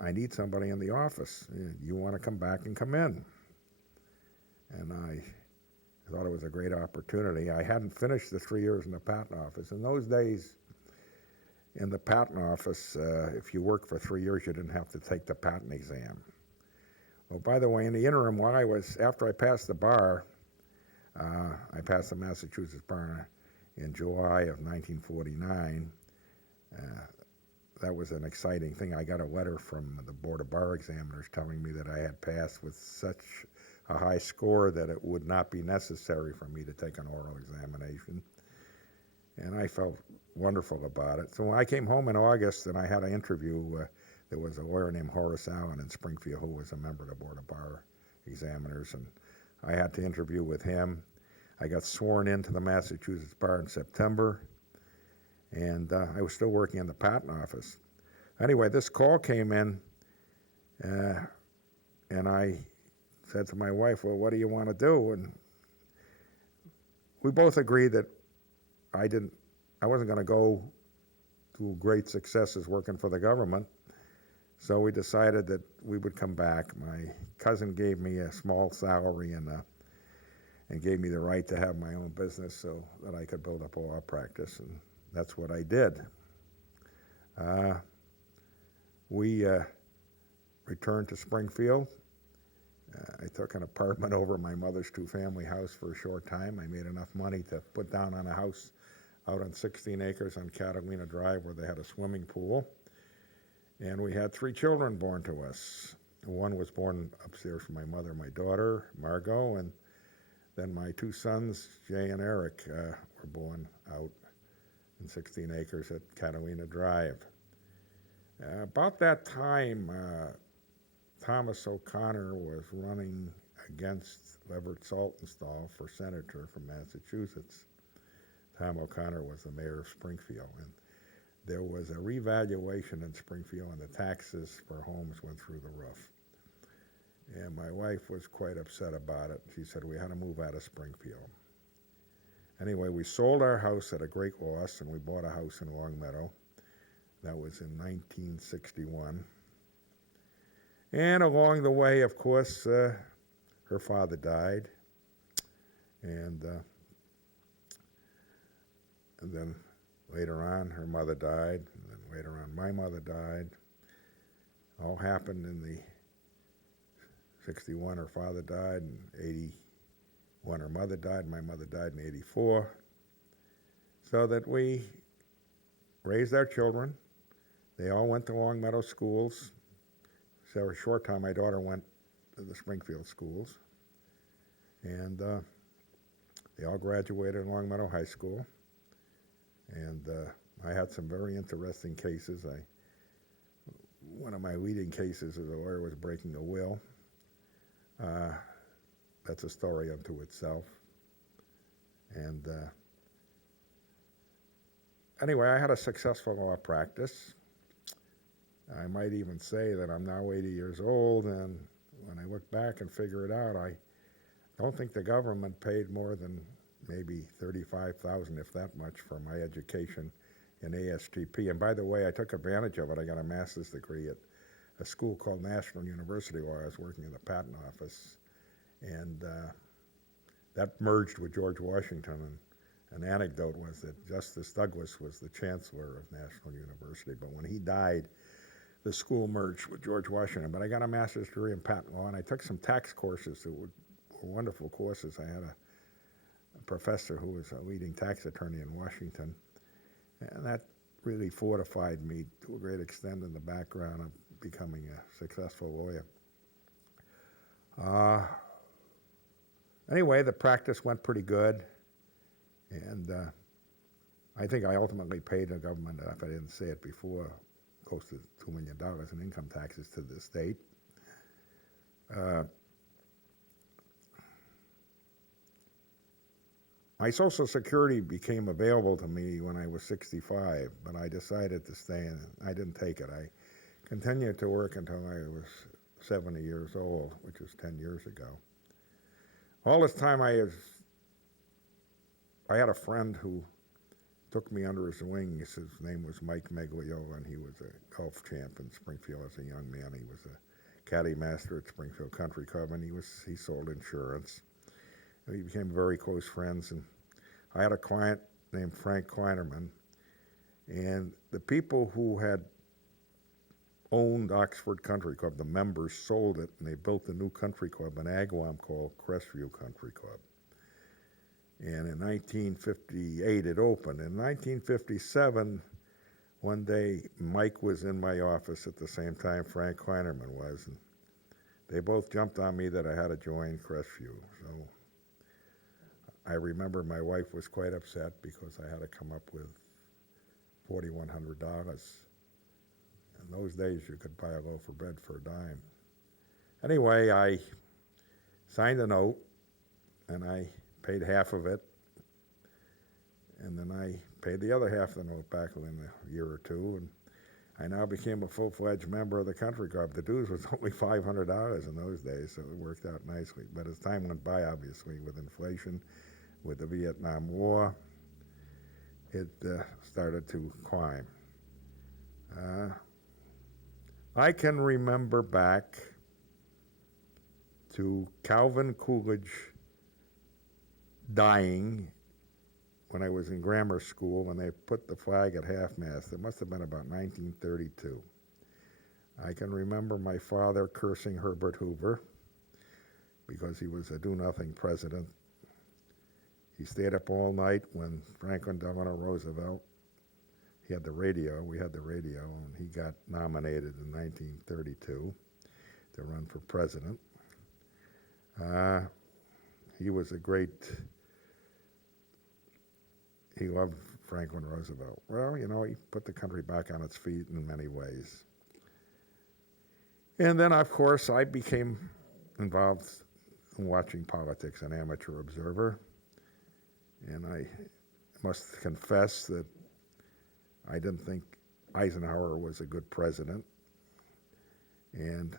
I need somebody in the office. You want to come back and come in? And I thought it was a great opportunity. I hadn't finished the 3 years in the patent office. In those days, in the patent office, if you worked for 3 years, you didn't have to take the patent exam. Oh, by the way, in the interim, after I passed the bar, I passed the Massachusetts bar in July of 1949. That was an exciting thing. I got a letter from the Board of Bar Examiners telling me that I had passed with such a high score that it would not be necessary for me to take an oral examination. And I felt wonderful about it. So when I came home in August and I had an interview, there was a lawyer named Horace Allen in Springfield who was a member of the Board of Bar Examiners, and I had to interview with him. I got sworn into the Massachusetts bar in September, and I was still working in the patent office. Anyway, this call came in, and I said to my wife, well, what do you want to do? And we both agreed that I wasn't going to go to great successes working for the government. So we decided that we would come back. My cousin gave me a small salary and gave me the right to have my own business so that I could build up a law practice, and that's what I did. We returned to Springfield. I took an apartment over my mother's two-family house for a short time. I made enough money to put down on a house out on 16 acres on Catalina Drive where they had a swimming pool. And we had 3 children born to us. One was born upstairs from my mother, my daughter, Margot, and then my 2 sons, Jay and Eric, were born out in 16 acres at Catalina Drive. About that time, Thomas O'Connor was running against Leverett Saltonstall for senator from Massachusetts. Tom O'Connor was the mayor of Springfield, and there was a revaluation in Springfield, and the taxes for homes went through the roof. And my wife was quite upset about it. She said we had to move out of Springfield. Anyway, we sold our house at a great loss, and we bought a house in Longmeadow. That was in 1961. And along the way, of course, her father died, and then later on, her mother died, and then later on, my mother died. All happened in the 61, her father died, in 81, her mother died, my mother died in 84. So that we raised our children. They all went to Longmeadow schools. So a short time, my daughter went to the Springfield schools. And they all graduated in Longmeadow High School. And I had some very interesting cases. One of my leading cases as a lawyer was breaking a will. That's a story unto itself. And anyway, I had a successful law practice. I might even say that I'm now 80 years old, and when I look back and figure it out, I don't think the government paid more than maybe $35,000, if that much, for my education in ASTP. And by the way, I took advantage of it. I got a master's degree at a school called National University while I was working in the patent office. And that merged with George Washington. And an anecdote was that Justice Douglas was the chancellor of National University. But when he died, the school merged with George Washington. But I got a master's degree in patent law, and I took some tax courses that were wonderful courses. I had professor who was a leading tax attorney in Washington. And that really fortified me to a great extent in the background of becoming a successful lawyer. Anyway, the practice went pretty good, and I think I ultimately paid the government, if I didn't say it before, close to $2 million in income taxes to the state. My Social Security became available to me when I was 65, but I decided to stay, and I didn't take it. I continued to work until I was 70 years old, which was 10 years ago. All this time I had a friend who took me under his wings. His name was Mike Meglio, and he was a golf champ in Springfield as a young man. He was a caddy master at Springfield Country Club, and he sold insurance. And we became very close friends, and I had a client named Frank Kleinerman, and the people who had owned Oxford Country Club, the members sold it, and they built a new country club in Agawam called Crestview Country Club. And in 1958 it opened. In 1957, one day Mike was in my office at the same time Frank Kleinerman was, and they both jumped on me that I had to join Crestview. So I remember my wife was quite upset because I had to come up with $4,100. In those days, you could buy a loaf of bread for a dime. Anyway, I signed a note, and I paid half of it, and then I paid the other half of the note back within a year or two, and I now became a full-fledged member of the country club. The dues was only $500 in those days, so it worked out nicely. But as time went by, obviously, with inflation, with the Vietnam War, it started to climb. I can remember back to Calvin Coolidge dying when I was in grammar school when they put the flag at half-mast. It must have been about 1932. I can remember my father cursing Herbert Hoover because he was a do-nothing president. He stayed up all night when Franklin Delano Roosevelt, he had the radio, we had the radio, and he got nominated in 1932 to run for president. He was a great, he loved Franklin Roosevelt. Well, you know, he put the country back on its feet in many ways. And then, of course, I became involved in watching politics, an amateur observer. And I must confess that I didn't think Eisenhower was a good president. And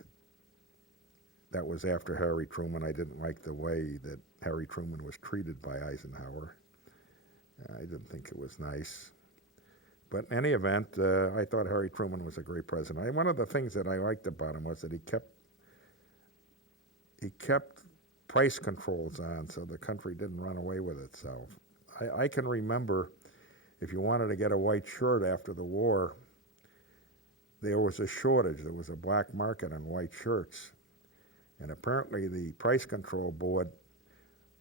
that was after Harry Truman. I didn't like the way that Harry Truman was treated by Eisenhower. I didn't think it was nice. But in any event, I thought Harry Truman was a great president. One of the things that I liked about him was that he kept price controls on so the country didn't run away with itself. I can remember if you wanted to get a white shirt after the war, there was a shortage. There was a black market on white shirts. And apparently the price control board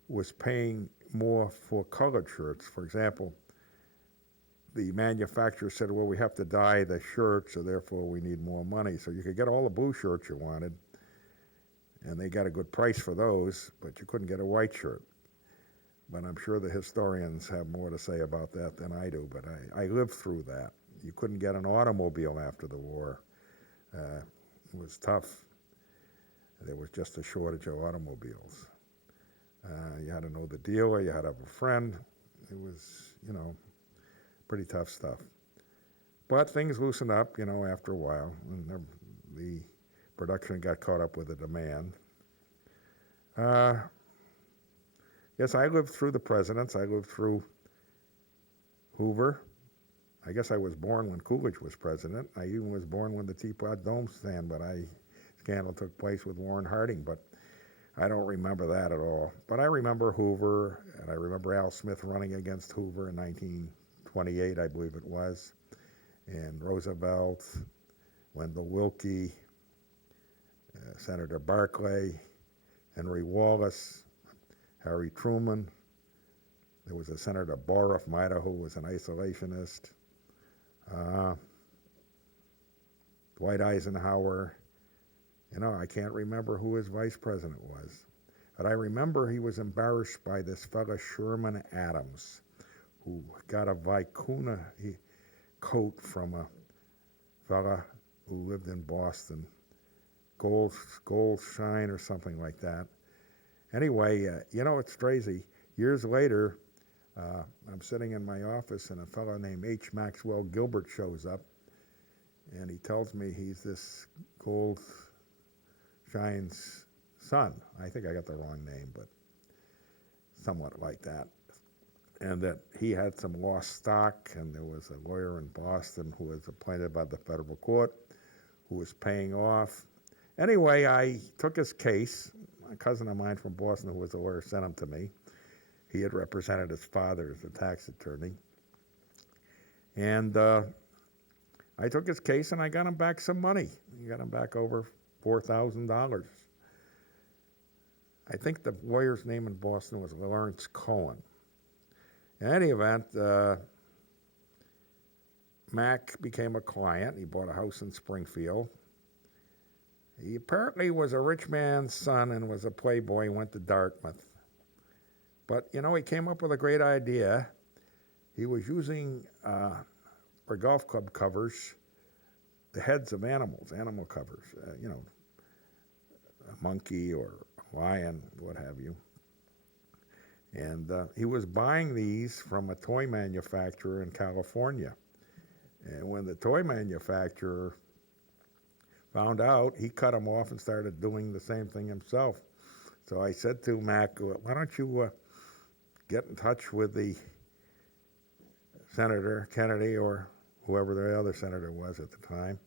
was paying more for colored shirts. For example, the manufacturer said, well, we have to dye the shirt, so therefore we need more money. So you could get all the blue shirts you wanted, and they got a good price for those, but you couldn't get a white shirt. But I'm sure the historians have more to say about that than I do, but I lived through that. You couldn't get an automobile after the war. It was tough. There was just a shortage of automobiles. You had to know the dealer, you had to have a friend. It was, pretty tough stuff. But things loosened up, after a while, and the production got caught up with the demand. Yes, I lived through the presidents. I lived through Hoover. I guess I was born when Coolidge was president. I even was born when the Teapot Dome scandal took place with Warren Harding, but I don't remember that at all. But I remember Hoover, and I remember Al Smith running against Hoover in 1928, I believe it was, and Roosevelt, Wendell Willkie, Senator Barclay, Henry Wallace, Harry Truman, There was a Senator Borah from Idaho who was an isolationist. Uh, Dwight Eisenhower. I can't remember who his vice president was. But I remember he was embarrassed by this fella Sherman Adams, who got a vicuna coat from a fella who lived in Boston, Gold Shine or something like that. Anyway, it's crazy. Years later, I'm sitting in my office and a fellow named H. Maxwell Gilbert shows up, and he tells me he's this Gold Shine's son. I think I got the wrong name, but somewhat like that. And that he had some lost stock, and there was a lawyer in Boston who was appointed by the federal court who was paying off. Anyway, I took his case. A cousin of mine from Boston who was a lawyer sent him to me. He had represented his father as a tax attorney. And I took his case and I got him back some money. I got him back over $4,000. I think the lawyer's name in Boston was Lawrence Cohen. In any event, Mac became a client. He bought a house in Springfield. He apparently was a rich man's son and was a playboy, went to Dartmouth. But, he came up with a great idea. He was using, for golf club covers, the heads of animal covers, a monkey or a lion, what have you. And he was buying these from a toy manufacturer in California. And when the toy manufacturer found out, he cut them off and started doing the same thing himself. So I said to Mac, why don't you get in touch with the Senator Kennedy or whoever the other senator was at the time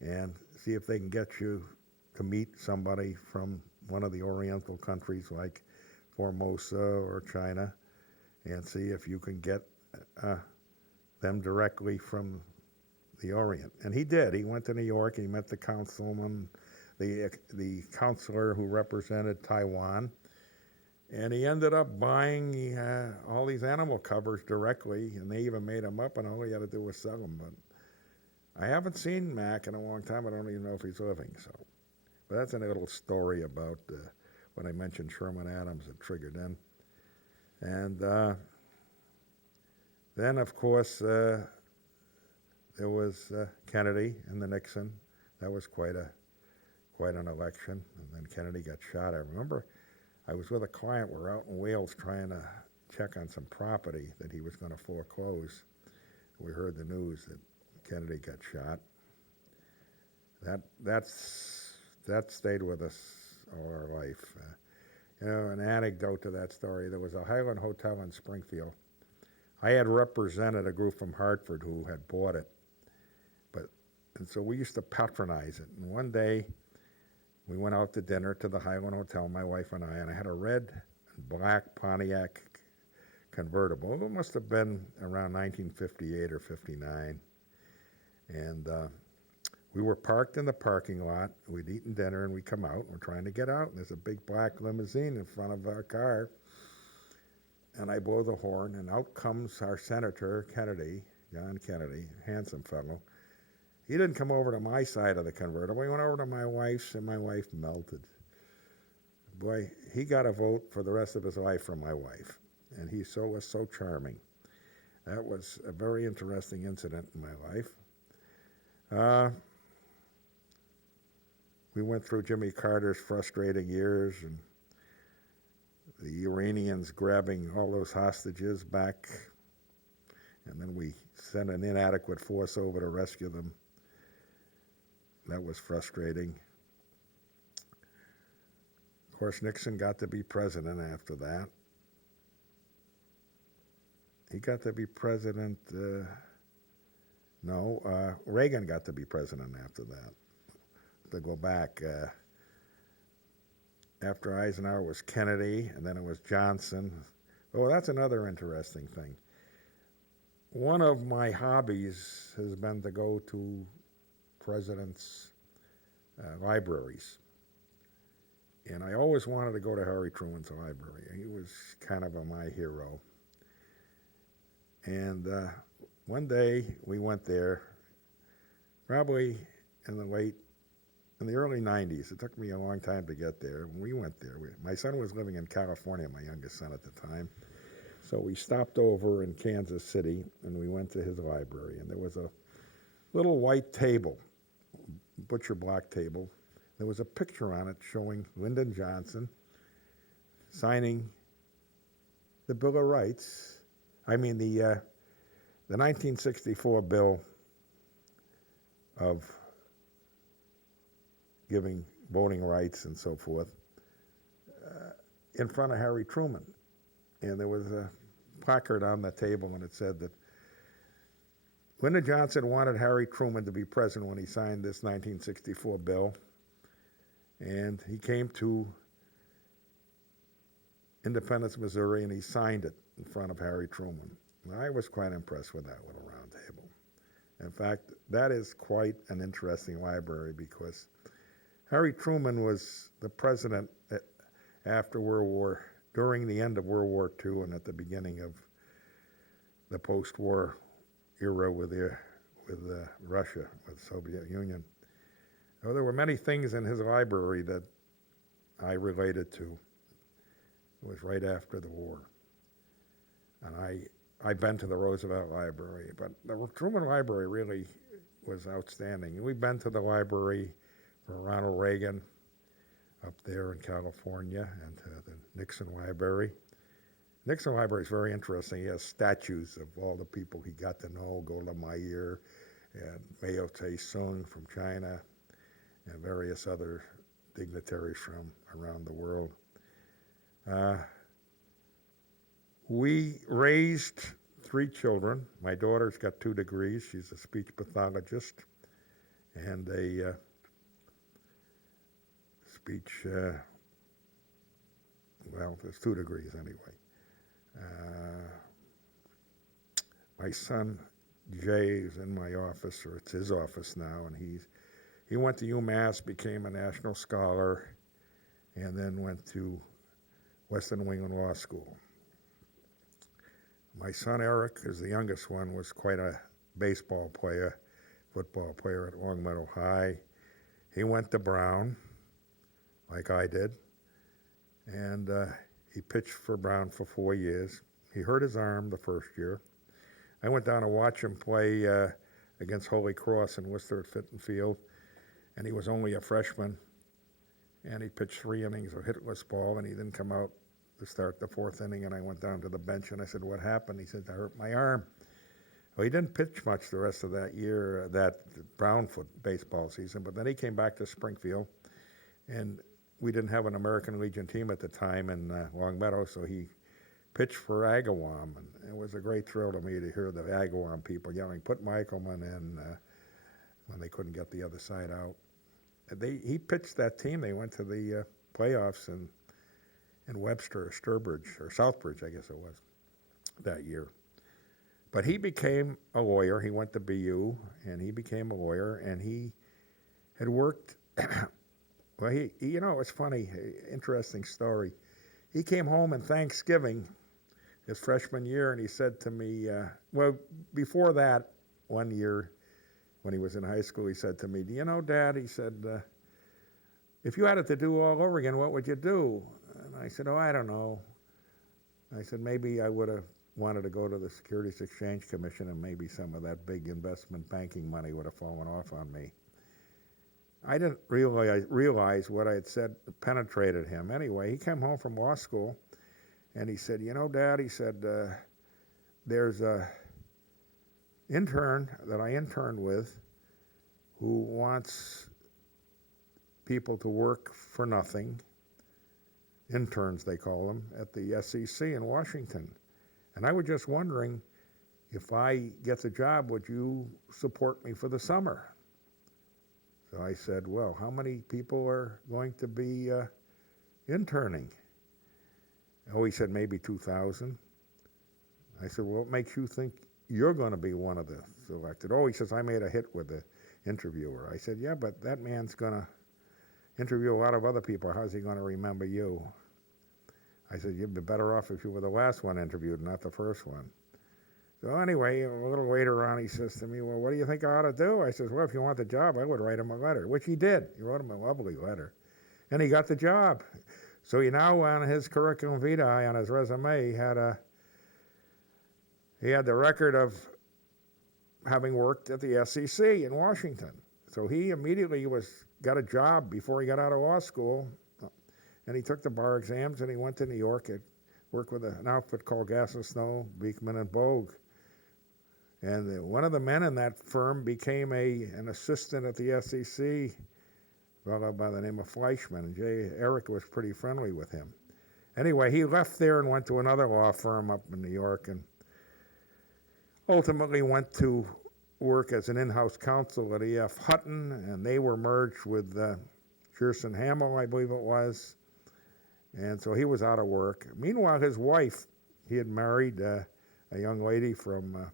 and see if they can get you to meet somebody from one of the Oriental countries like Formosa or China and see if you can get them directly from the Orient. And he did. He went to New York. He met the councilman, the counselor who represented Taiwan. And he ended up buying all these animal covers directly, and they even made them up, and all he had to do was sell them. But I haven't seen Mac in a long time. I don't even know if he's living. But that's a little story about when I mentioned Sherman Adams that triggered in. And then, of course, there was Kennedy and the Nixon. That was quite an election. And then Kennedy got shot. I remember I was with a client. We were out in Wales trying to check on some property that he was going to foreclose. We heard the news that Kennedy got shot. That stayed with us all our life. An anecdote to that story. There was a Highland Hotel in Springfield. I had represented a group from Hartford who had bought it, and so we used to patronize it. And one day, we went out to dinner to the Highland Hotel, my wife and I had a red and black Pontiac convertible. It must have been around 1958 or 59. And we were parked in the parking lot. We'd eaten dinner, and we come out, and we're trying to get out, and there's a big black limousine in front of our car. And I blow the horn, and out comes our Senator Kennedy, John Kennedy, handsome fellow. He didn't come over to my side of the convertible. He went over to my wife's, and my wife melted. Boy, he got a vote for the rest of his life from my wife, and he was so charming. That was a very interesting incident in my life. We went through Jimmy Carter's frustrating years, and the Iranians grabbing all those hostages back, and then we sent an inadequate force over to rescue them. That was frustrating. Of course, Nixon got to be president after that. He got to be president, Reagan got to be president after that. To go back, after Eisenhower was Kennedy, and then it was Johnson. Oh, that's another interesting thing. One of my hobbies has been to go to presidents' libraries. And I always wanted to go to Harry Truman's library. He was kind of my hero. And one day we went there, probably in the early 90s. It took me a long time to get there. When we went there, my son was living in California, my youngest son at the time. So we stopped over in Kansas City and we went to his library. And there was a little white table, butcher block table. There was a picture on it showing Lyndon Johnson signing the Bill of Rights. I mean, the 1964 bill of giving voting rights and so forth in front of Harry Truman. And there was a placard on the table and it said that Lyndon Johnson wanted Harry Truman to be president when he signed this 1964 bill. And he came to Independence, Missouri, and he signed it in front of Harry Truman. And I was quite impressed with that little round table. In fact, that is quite an interesting library because Harry Truman was the president after during the end of World War II and at the beginning of the post-war era with Russia, with the Soviet Union. Well, there were many things in his library that I related to. It was right after the war. And I've been to the Roosevelt Library, but the Truman Library really was outstanding. We've been to the library for Ronald Reagan up there in California and to the Nixon Library. Nixon Library is very interesting. He has statues of all the people he got to know, Golda Meir and Mao Tse-tung from China and various other dignitaries from around the world. We raised 3 children. My daughter's got 2 degrees. She's a speech pathologist and a speech, well, there's 2 degrees anyway. My son Jay is in my office, or it's his office now, and he went to UMass, became a national scholar, and then went to Western New England Law School. My son Eric is the youngest one, was quite a baseball player, football player at Longmeadow High. He went to Brown, like I did, and he pitched for Brown for 4 years. He hurt his arm the first year. I went down to watch him play against Holy Cross in Worcester at Fitton Field, and he was only a freshman, and he pitched 3 innings of hitless ball, and he didn't come out to start the 4th inning, and I went down to the bench, and I said, "What happened?" He said, "I hurt my arm." Well, he didn't pitch much the rest of that year, that Brown baseball season, but then he came back to Springfield, and we didn't have an American Legion team at the time in Longmeadow, so he pitched for Agawam, and it was a great thrill to me to hear the Agawam people yelling, "Put Michelman in," when they couldn't get the other side out. He pitched that team. They went to the playoffs in Webster or Sturbridge, or Southbridge, I guess it was, that year. But he became a lawyer. He went to BU, and he became a lawyer, and he had worked, well, it's funny, interesting story. He came home in Thanksgiving his freshman year, and he said to me, well, before that, one year when he was in high school, he said to me, "Do you know, Dad," he said, "if you had it to do all over again, what would you do?" And I said, "Oh, I don't know." I said, "Maybe I would have wanted to go to the Securities Exchange Commission, and maybe some of that big investment banking money would have fallen off on me." I didn't realize what I had said penetrated him. Anyway, he came home from law school, and he said, "You know, Dad," he said, "there's a intern that I interned with who wants people to work for nothing, interns they call them, at the SEC in Washington. And I was just wondering, if I get the job, would you support me for the summer?" So I said, "Well, how many people are going to be interning?" Oh, he said, "Maybe 2,000. I said, "Well, what makes you think you're going to be one of the selected?" "Oh," he says, "I made a hit with the interviewer." I said, "Yeah, but that man's going to interview a lot of other people. How's he going to remember you?" I said, "You'd be better off if you were the last one interviewed, not the first one." So anyway, a little later on, he says to me, "Well, what do you think I ought to do?" I says, "Well, if you want the job, I would write him a letter," which he did. He wrote him a lovely letter, and he got the job. So he now, on his curriculum vitae, on his resume, he had the record of having worked at the SEC in Washington. So he immediately got a job before he got out of law school, and he took the bar exams, and he went to New York and worked with an outfit called Gas and Snow, Beekman and Bogue. And one of the men in that firm became an assistant at the SEC, a fellow by the name of Fleischman, and Eric was pretty friendly with him. Anyway, he left there and went to another law firm up in New York, and ultimately went to work as an in-house counsel at E.F. Hutton, and they were merged with Shearson Hamel, I believe it was, and so he was out of work. Meanwhile, his wife, he had married a young lady from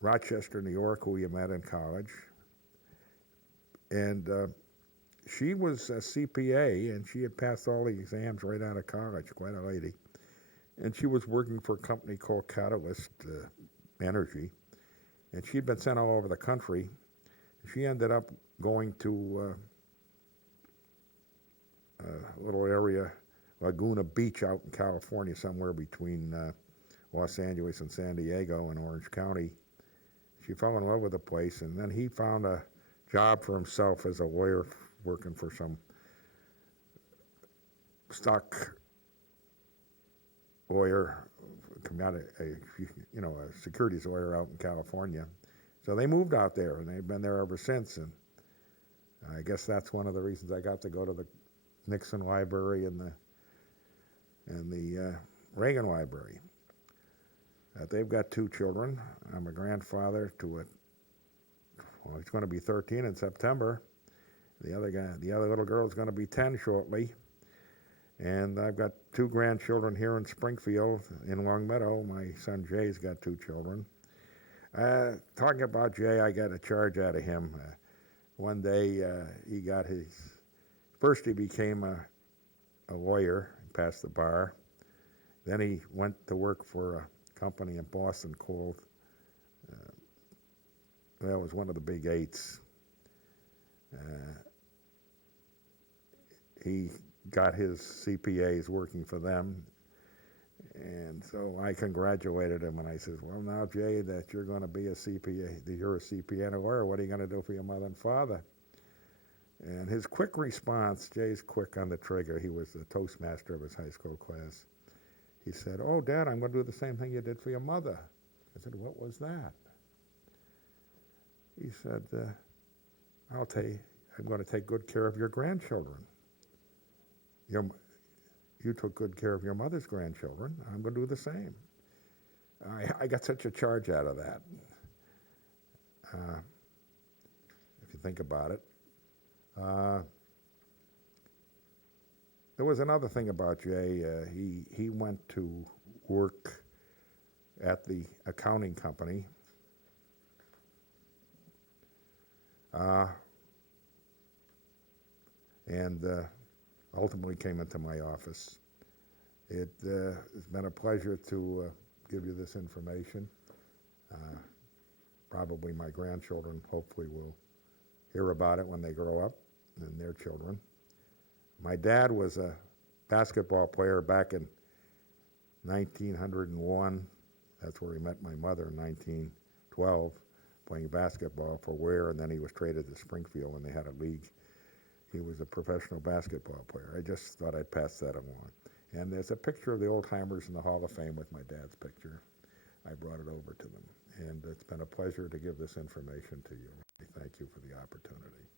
Rochester, New York, who he met in college, and she was a CPA, and she had passed all the exams right out of college, quite a lady, and she was working for a company called Catalyst Energy, and she'd been sent all over the country. She ended up going to a little area, Laguna Beach out in California, somewhere between Los Angeles and San Diego in Orange County. She fell in love with the place, and then he found a job for himself as a lawyer working for some stock lawyer, a securities lawyer out in California. So they moved out there, and they've been there ever since. And I guess that's one of the reasons I got to go to the Nixon Library and the Reagan Library. They've got 2 children. I'm a grandfather to he's going to be 13 in September. The other little girl is going to be 10 shortly. And I've got 2 grandchildren here in Springfield, in Long Meadow. My son Jay's got 2 children. Talking about Jay, I got a charge out of him. One day first he became a lawyer, passed the bar. Then he went to work for a company in Boston called, it was one of the big 8s. He got his CPAs working for them, and so I congratulated him, and I said, "Well, now, Jay, that you're going to be a CPA, that you're a CPA and a lawyer, what are you going to do for your mother and father?" And his quick response, Jay's quick on the trigger, he was the Toastmaster of his high school class. He said, "Oh, Dad, I'm going to do the same thing you did for your mother." I said, "What was that?" He said, "I'll tell you, I'm going to take good care of your grandchildren. You took good care of your mother's grandchildren. I'm going to do the same." I got such a charge out of that. If you think about it. There was another thing about Jay. He went to work at the accounting company. And ultimately came into my office. It has been a pleasure to give you this information. Probably my grandchildren hopefully will hear about it when they grow up, and their children. My dad was a basketball player back in 1901. That's where he met my mother in 1912, playing basketball for Ware, and then he was traded to Springfield when they had a league. He was a professional basketball player. I just thought I'd pass that along. And there's a picture of the old timers in the Hall of Fame with my dad's picture. I brought it over to them. And it's been a pleasure to give this information to you. Thank you for the opportunity.